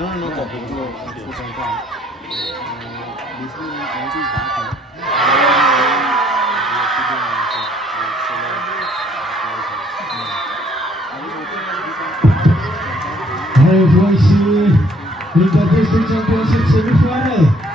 No, no, no. Basically, once he's back now, in the district championship semi-final.